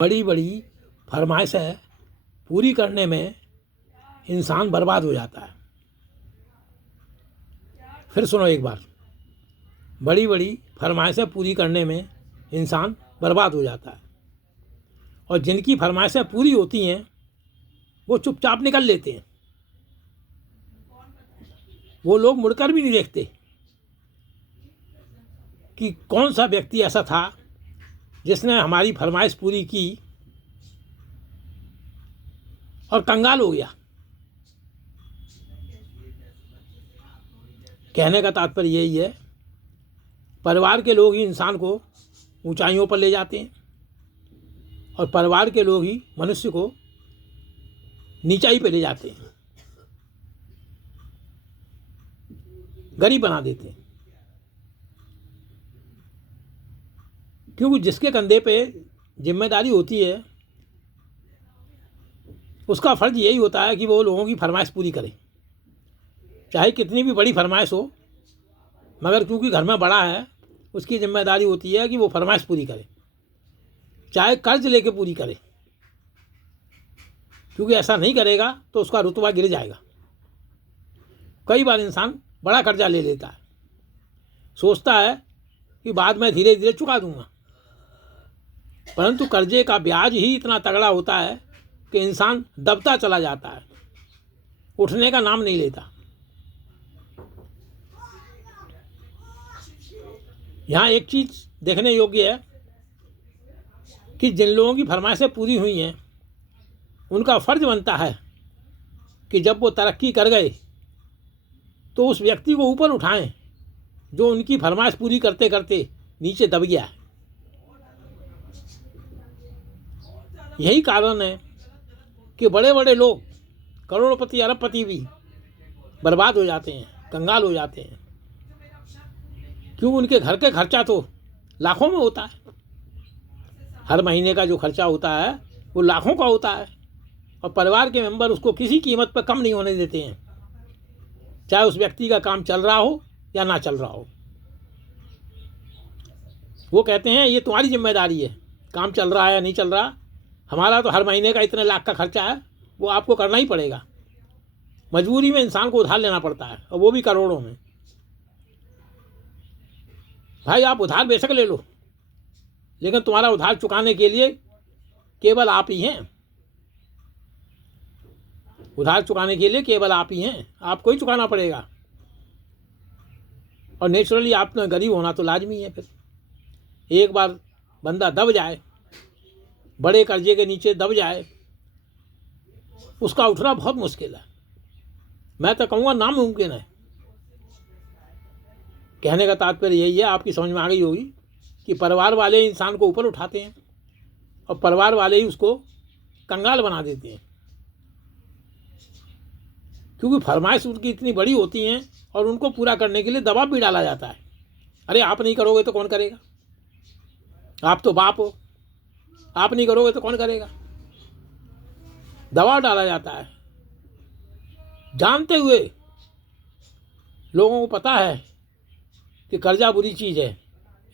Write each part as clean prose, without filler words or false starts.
बड़ी बड़ी फरमाइशें पूरी करने में इंसान बर्बाद हो जाता है। फिर सुनो एक बार, बड़ी बड़ी फरमाइशें पूरी करने में इंसान बर्बाद हो जाता है, और जिनकी फरमाइशें पूरी होती हैं वो चुपचाप निकल लेते हैं। वो लोग मुड़कर भी नहीं देखते कि कौन सा व्यक्ति ऐसा था जिसने हमारी फरमाइश पूरी की और कंगाल हो गया। कहने का तात्पर्य यही है, परिवार के लोग ही इंसान को ऊंचाइयों पर ले जाते हैं और परिवार के लोग ही मनुष्य को नीचाई पे ले जाते हैं, गरीब बना देते हैं। क्योंकि जिसके कंधे पे जिम्मेदारी होती है उसका फर्ज यही होता है कि वो लोगों की फरमाइश पूरी करे, चाहे कितनी भी बड़ी फरमाइश हो, मगर क्योंकि घर में बड़ा है उसकी जिम्मेदारी होती है कि वो फरमाइश पूरी करे, चाहे कर्ज लेके पूरी करे, क्योंकि ऐसा नहीं करेगा तो उसका रुतबा गिर जाएगा। कई बार इंसान बड़ा कर्जा ले लेता है, सोचता है कि बाद में धीरे धीरे चुका दूंगा, परंतु कर्जे का ब्याज ही इतना तगड़ा होता है कि इंसान दबता चला जाता है, उठने का नाम नहीं लेता। यहाँ एक चीज़ देखने योग्य है कि जिन लोगों की फरमाइशें पूरी हुई हैं उनका फ़र्ज बनता है कि जब वो तरक्की कर गए तो उस व्यक्ति को ऊपर उठाएं जो उनकी फरमाइश पूरी करते करते नीचे दब गया है। यही कारण है कि बड़े बड़े लोग, करोड़पति अरबपति भी बर्बाद हो जाते हैं, कंगाल हो जाते हैं, क्यों? उनके घर के खर्चा तो लाखों में होता है। हर महीने का जो खर्चा होता है वो लाखों का होता है, और परिवार के मेंबर उसको किसी कीमत पर कम नहीं होने देते हैं, चाहे उस व्यक्ति का काम चल रहा हो या ना चल रहा हो। वो कहते हैं ये तुम्हारी जिम्मेदारी है, काम चल रहा है या नहीं चल रहा, हमारा तो हर महीने का इतने लाख का खर्चा है, वो आपको करना ही पड़ेगा। मजबूरी में इंसान को उधार लेना पड़ता है, और वो भी करोड़ों में। भाई आप उधार बेशक ले लो, लेकिन तुम्हारा उधार चुकाने के लिए केवल आप ही हैं। उधार चुकाने के लिए केवल आप ही हैं, आपको ही चुकाना पड़ेगा। और नेचुरली आपने गरीब होना तो लाजमी है। फिर एक बार बंदा दब जाए, बड़े कर्जे के नीचे दब जाए, उसका उठना बहुत मुश्किल है, मैं तो कहूँगा नामुमकिन है। कहने का तात्पर्य यही है, आपकी समझ में आ गई होगी कि परिवार वाले इंसान को ऊपर उठाते हैं और परिवार वाले ही उसको कंगाल बना देते हैं, क्योंकि फरमाइश उनकी इतनी बड़ी होती हैं और उनको पूरा करने के लिए दबाव भी डाला जाता है। अरे आप नहीं करोगे तो कौन करेगा, आप तो बाप हो, आप नहीं करोगे तो कौन करेगा। दबाव डाला जाता है, जानते हुए। लोगों को पता है कि कर्जा बुरी चीज़ है,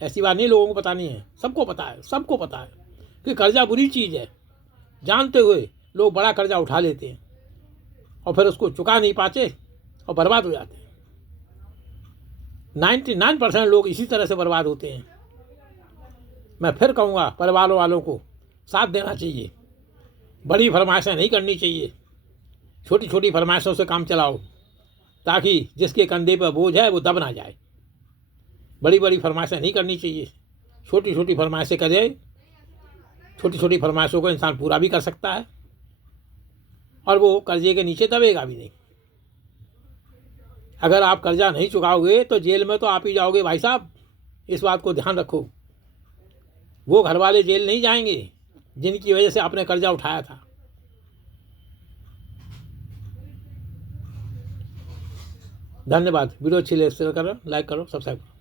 ऐसी बात नहीं लोगों को पता नहीं है, सबको पता है, सबको पता है कि कर्जा बुरी चीज़ है। जानते हुए लोग बड़ा कर्जा उठा लेते हैं और फिर उसको चुका नहीं पाते और बर्बाद हो जाते हैं। 99% लोग इसी तरह से बर्बाद होते हैं। मैं फिर कहूँगा परिवार वालों को साथ देना चाहिए, बड़ी फरमाइशें नहीं करनी चाहिए, छोटी छोटी फरमाइशों से काम चलाओ, ताकि जिसके कंधे पर बोझ है वो दब ना जाए। बड़ी बड़ी फरमाइशें नहीं करनी चाहिए, छोटी छोटी फरमाइशें करे। छोटी छोटी फरमाइशों को इंसान पूरा भी कर सकता है और वो कर्जे के नीचे दबेगा भी नहीं। अगर आप कर्जा नहीं चुकाओगे तो जेल में तो आप ही जाओगे भाई साहब, इस बात को ध्यान रखो। वो घर वाले जेल नहीं जाएंगे जिनकी वजह से आपने कर्जा उठाया था। धन्यवाद। वीडियो अच्छी लगे शेयर करो, लाइक करो, सब्सक्राइब करो।